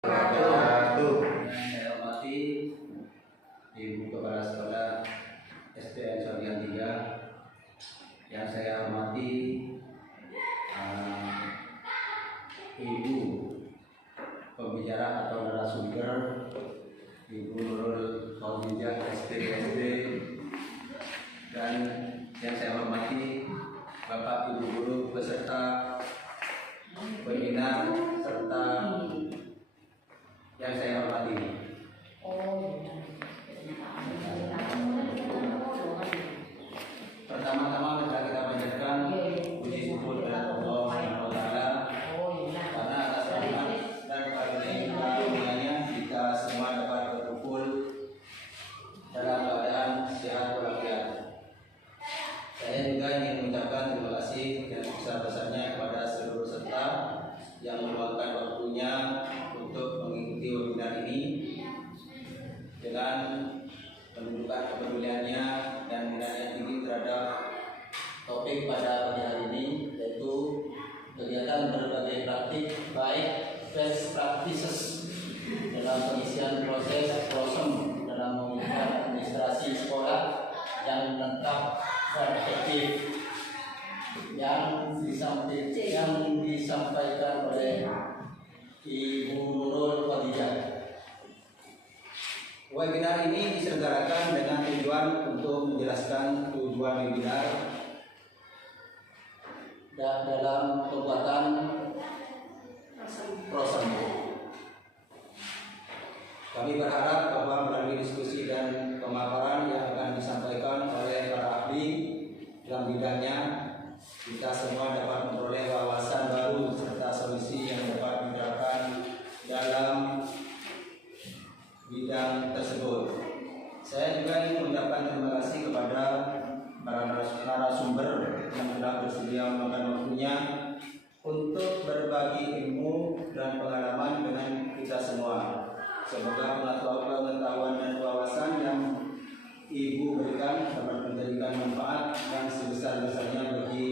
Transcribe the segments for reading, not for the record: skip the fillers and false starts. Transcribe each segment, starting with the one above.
Wabarakatuh. Yang saya hormati Ibu Kepala Sekolah SDN Sodian 3, yang saya hormati Ibu pembicara atau narasumber Ibu Nurul Khadijah SPSD, dan yang saya hormati Bapak Ibu guru peserta webinar serta yang saya hormati. Pertama-tama kita panjatkan puji syukur kepada Allah Subhanahu wa taala karena atas rahmat dan karunia-Nya kita semua dapat berkumpul dalam keadaan sehat walafiat. Saya juga ingin mengucapkan terima kasih yang sebesar-besarnya kepada seluruh peserta yang meluangkan waktunya untuk mengikuti webinar ini dengan menunjukkan kepeduliannya dan minat yang tinggi terhadap topik pada pagi hari ini, yaitu kegiatan berbagai praktik baik best practices dalam pengisian proses PROSEM dalam mewujudkan administrasi sekolah yang lengkap dan efektif, yang disampaikan oleh Ibu Nurul Khadijah. Webinar ini diselenggarakan dengan tujuan untuk menjelaskan tujuan webinar dalam pembuatan PROSEM. Kami berharap bahwa melalui diskusi dan pemaparan yang akan disampaikan oleh para ahli dalam bidangnya, kita semua dapat memperoleh wawasan baru serta solusi yang dapat diterapkan dalam bidang tersebut. Saya juga ingin mengucapkan terima kasih kepada para narasumber yang telah bersedia meluangkan waktunya untuk berbagi ilmu dan pengalaman dengan kita semua. Semoga pengetahuan dan wawasan yang Ibu berikan dapat memberikan manfaat yang sebesar-besarnya bagi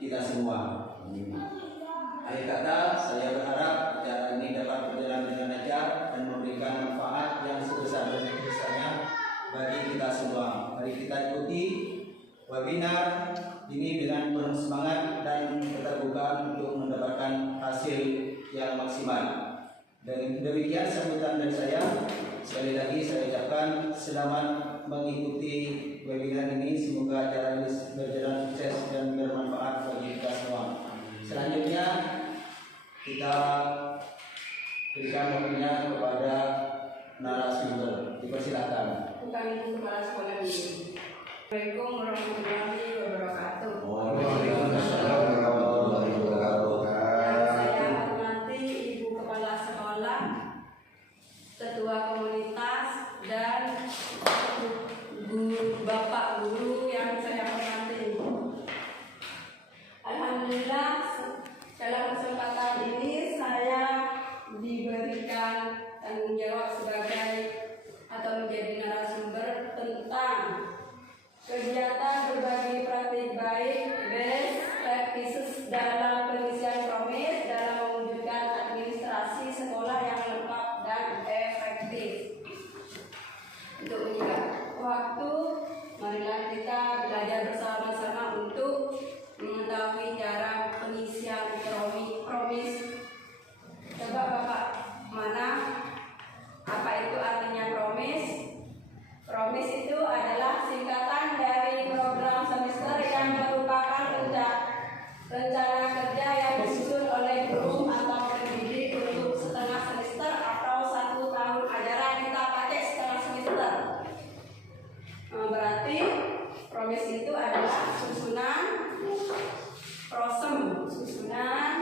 kita semua. Akhir kata, saya berharap acara ini dapat berjalan dengan lancar dan memberikan manfaat yang sebesar-besarnya bagi kita semua. Mari kita ikuti webinar ini dengan penuh semangat dan keterbukaan untuk mendapatkan hasil yang maksimal. Dan demikian sambutan dari saya. Sekali lagi saya ucapkan selamat mengikuti webinar ini. Semoga acara ini berjalan sukses dan bermanfaat bagi kita semua. Selanjutnya kita berikan waktunya kepada narasumber. Dipersilakan. Bukan Ibu Kepala Sekolah ini. Assalamualaikum warahmatullahi wabarakatuh. Waalaikumsalam warahmatullahi wabarakatuh. Saya hormati Ibu Kepala Sekolah, Ketua Komunitas, dan Bapak Guru yang saya hormati. Alhamdulillah, dalam kesempatan ini saya diberikan tanggung jawab sebagai atau menjadi narasumber tentang kegiatan berbagi praktik baik best practices dalam pengisian PROMIS dalam mewujudkan administrasi sekolah yang lengkap dan efektif. Untuk menyingkat waktu, marilah kita belajar bersama-sama untuk mengetahui cara pengisian PROMIS. Coba Bapak mana apa itu artinya PROMIS? PROMIS itu adalah singkatan dari program semester yang merupakan rencana kerja yang disusun oleh guru atau pendidik untuk setengah semester atau 1 tahun ajaran. Kita pakai setengah semester. Berarti PROMIS itu adalah susunan PROSEM, susunan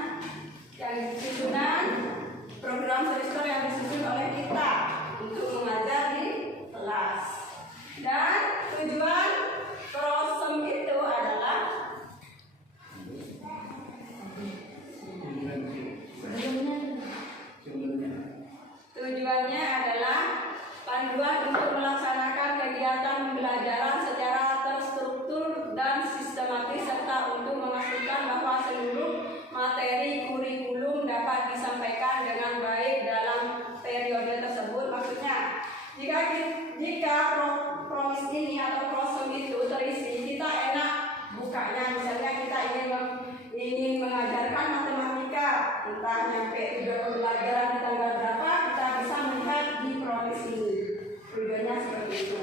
program semester yang disusun oleh kita untuk mengajar di kelas. Dan tujuan PROSEM itu adalah panduan untuk melaksanakan kegiatan pembelajaran secara terstruktur dan sistematis serta untuk memastikan bahwa seluruh materi kurikulum dapat disampaikan dengan baik Jika promis ini atau kosong itu terisi, kita enak bukanya. Misalnya kita ingin mengajarkan matematika, entah nyampe tujuan pembelajaran di tanggal berapa, kita bisa melihat di promis ini. Tujuannya seperti itu.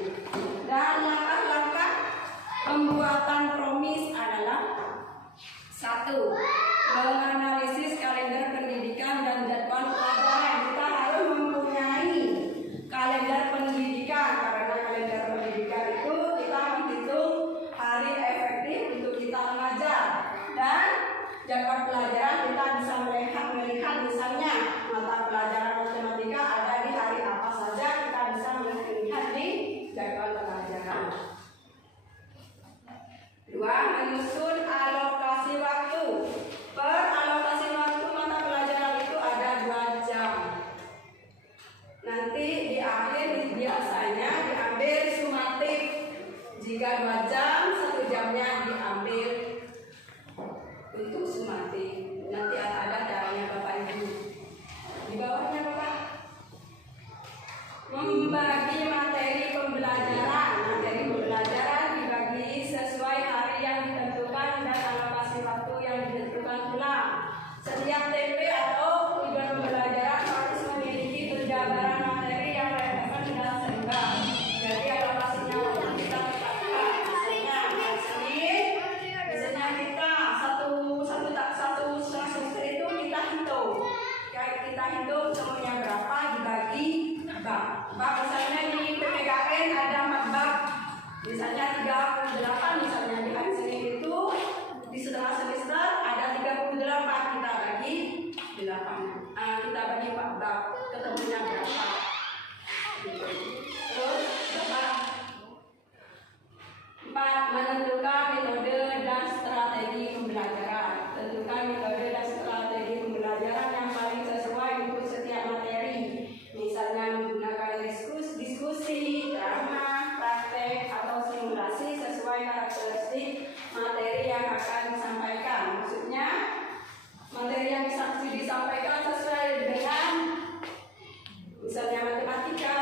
Dan langkah-langkah pembuatan promis adalah: 1. Menganalisis kalender pendidikan dan jadwal pelajaran. Kita harus mempunyai kalender pendidikan, karena kalender pendidikan itu kita menghitung hari efektif untuk kita mengajar, dan jadwal pelajaran kita bisa melihat misalnya mata pelajaran matematika ada di hari apa saja, kita bisa melihat di jadwal pelajaran. 2. Menyusun alokasi waktu. Per alokasi waktu mata pelajaran itu ada 2 jam. Nanti di akhir biasanya diambil sumatif. Jika 2 jam, 1 jamnya diambil untuk sumatif. Nanti ada caranya Bapak Ibu. Di bawahnya Bapak. Membagi materi pembelajaran. Materi pembelajaran dibagi sesuai hari yang ditentukan dan alokasi waktu yang ditentukan pula. Setiap TP atau tujuan pembelajaran harus memiliki penjabaran materi yang relevan dan seimbang. Jadi alokasinya waktu kita tetapkan. Misalnya kita satu setengah semester itu kita hitung. Kita hitung semuanya berapa dibagi bab. Bab misalnya di PPKN ada 4 bab. Misalnya 38, misalnya di hari Senin itu di setengah semester ada 38, kita bagi 8. Kita bagi 4 bab, ketemunya berapa? Terus Bapak 4. Menentukan metode dan strategi pembelajaran. Tentukan metode dan strategi pembelajaran yang paling sesuai untuk setiap materi. Misalnya menggunakan diskusi, drama, praktek, atau simulasi sesuai karakteristik materi yang akan disampaikan. Maksudnya materi yang disampaikan sesuai dengan misalnya matematika,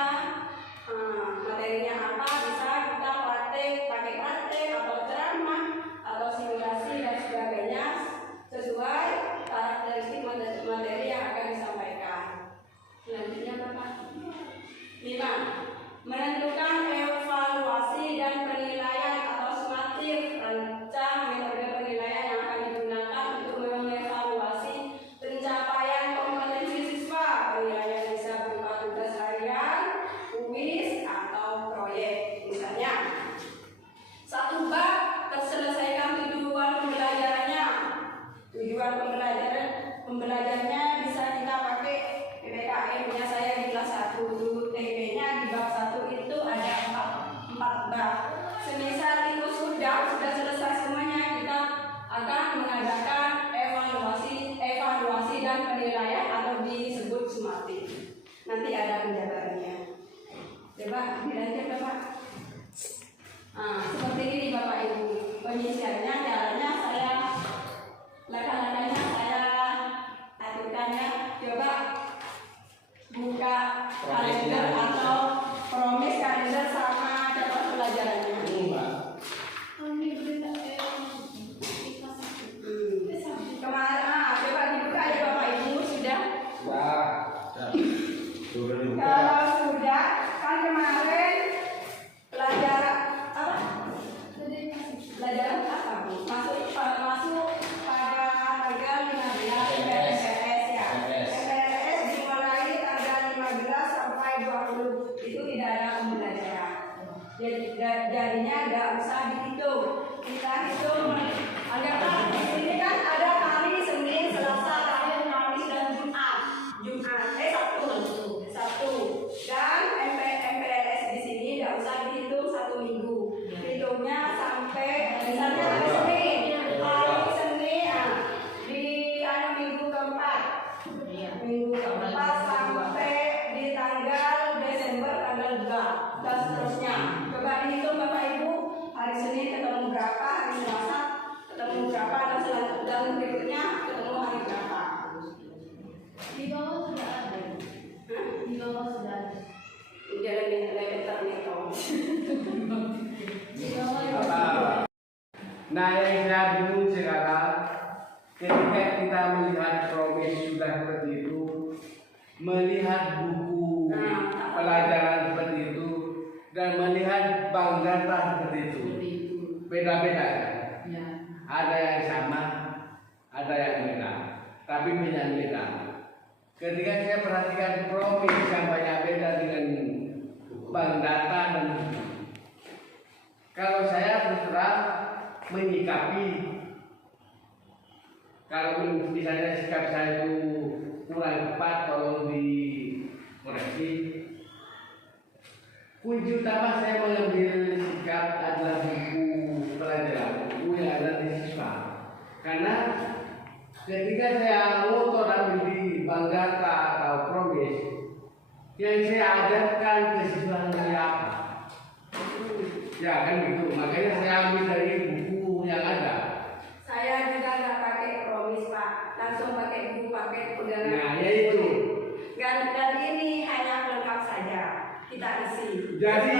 materinya apa, bisa kita pakai praktek atau drama atau simulasi dan sebagainya sesuai karakteristik materi yang akan disampaikan. Selanjutnya Bapak. 5. Menentukan evaluasi dan penilaian atau sumatif. Rancang metode penilaian yang akan digunakan untuk mengevaluasi pencapaian kompetensi siswa. Penilaian bisa berupa tugas harian, kuis, atau proyek. Misalnya 1 bab terselesaikan tujuan pembelajarannya. Tujuan pembelajarannya bisa kita pakai PPKN-nya. Saya di kelas 1, TP-nya di bab 1 itu ada 4 bab. Semisal itu sudah selesai semuanya, kita akan mengadakan evaluasi dan penilaian atau disebut sumatif. Nanti ada penjabarannya. Coba dilanjut Bapak. Seperti ini Bapak Ibu penyisiannya. Caranya saya langkah-langkahnya saya aturkannya. Coba buka kalender atau promis kalender sama jadwal pelajarannya. Kemarin coba dibuka ya Bapak Ibu. Sudah? Kalau sudah, kan kemarin pelajaran apa? Pelajaran apa Bu? Masuk pada tanggal 15 MPLS ya. MPLS dimulai tanggal 15 sampai 20. Itu tidak ada pembelajaran. Jadinya nggak usah dihitung. Kita hitung. Anggaplah di sini kan ada hari Senin, Selasa, Rabu, Kamis, dan Jumat. Sabtu. Nah, yang saya bingung sekarang, ketika kita melihat Promis sudah seperti itu, melihat buku pelajaran seperti itu, dan melihat Bang Gata seperti itu, beda-beda kan? Ya. Ada yang sama, ada yang beda, tapi beda. Ketika saya perhatikan Promis yang banyak beda dengan Bang Data dan kalau saya terus terang menyikapi, kalau misalnya sikap saya itu kurang tepat, tolong dikoreksi. Kunci utama saya mengambil sikap adalah buku pelajaran, buku yang ada di siswa. Karena ketika saya ngotor ambil di Bang Gata atau Promis, yang saya ajarkan ke siswa saya apa? Ya kan gitu, makanya saya ambil dari buku yang ada. Saya juga nggak pakai Promis Pak, langsung pakai buku paket pegangan. Nah, yaitu. Dan ini hanya pelengkap saja kita isi. Jadi